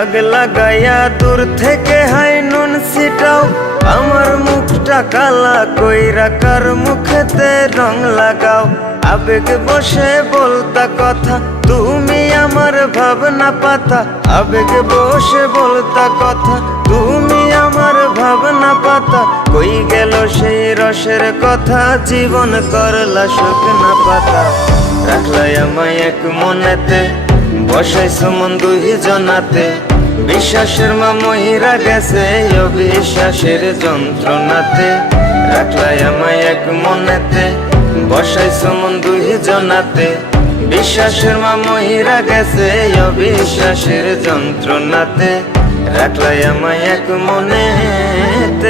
দাগ লাগাইয়া দূর থেকে হাই নুন সিটাও আমার মুখটা কালা কইরা কার মুখেতে রং লাগাও। আবেগ বসে বলতা কথা, তুমি আমার ভাবনা পাতা। আবেগ বসে বলতা কথা, তুমি আমার ভাবনা পাতা। কই গেল সেই রসের কথা, জীবন করলা শুকনা পাতা। রাখলাই আমায় এক মনেতে, বসাইছ মন দুই জনাতে বিশ্বাসের মা মহিরা গেছে অবিশ্বাসের যন্ত্রণাতে। রাখলাই আমায় এক মনেতে বসাই মন দুই জনাতে। বিশ্বাসের মা মহিরা গেছে অবিশ্বাসের যন্ত্রণাতে। রাখলাই আমায় এক মনেতে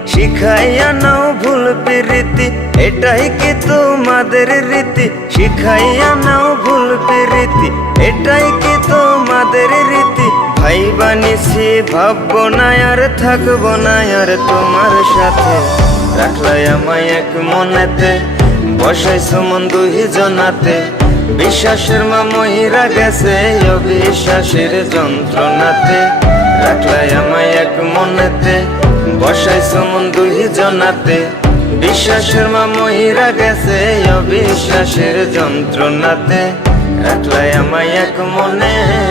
শিখাইয়া নাও ভুল প্রীতি, এটাই কি তোমাদের রীতি? শিখাইয়া নাও ভুল প্রীতি, এটাই কি তোমাদের রীতি? ভাই বানিছি, ভাববো না আর থাকব না আর তোমার সাথে। রাখলাই আমায় এক মনেতে, বসাইছ মন দুই জনাতে। বিশ্বাসের মা মহিরা গেছে অবিশ্বাসের যন্ত্রণাতে। রাখলাই আমায় এক মনেতে বসাইছ মন দুই জনাতে। বিশ্বাসের মা মহিরা গেছে অবিশ্বাসের যন্ত্রণাতে। একলাই আমায় এক মনেতে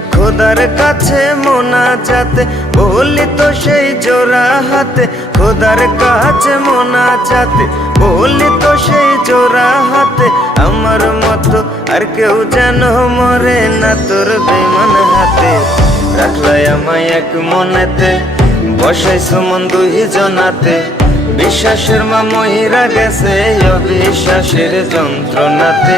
খোদার কাছে মোনা যাতে বলি তো সেই জোড়া হাতে। খোদার কাছে মোনা যাতে বলি তো সেই জোড়া হাতে। আমার মতো আর কেউ যেন মরে না তোর বেমান হাতে। রাখলাই আমায় এক মনেতে বসাইছ মন দুই জনাতে বিশ্বাসের মা মহিরা গেছে অবিশ্বাসের যন্ত্রণাতে।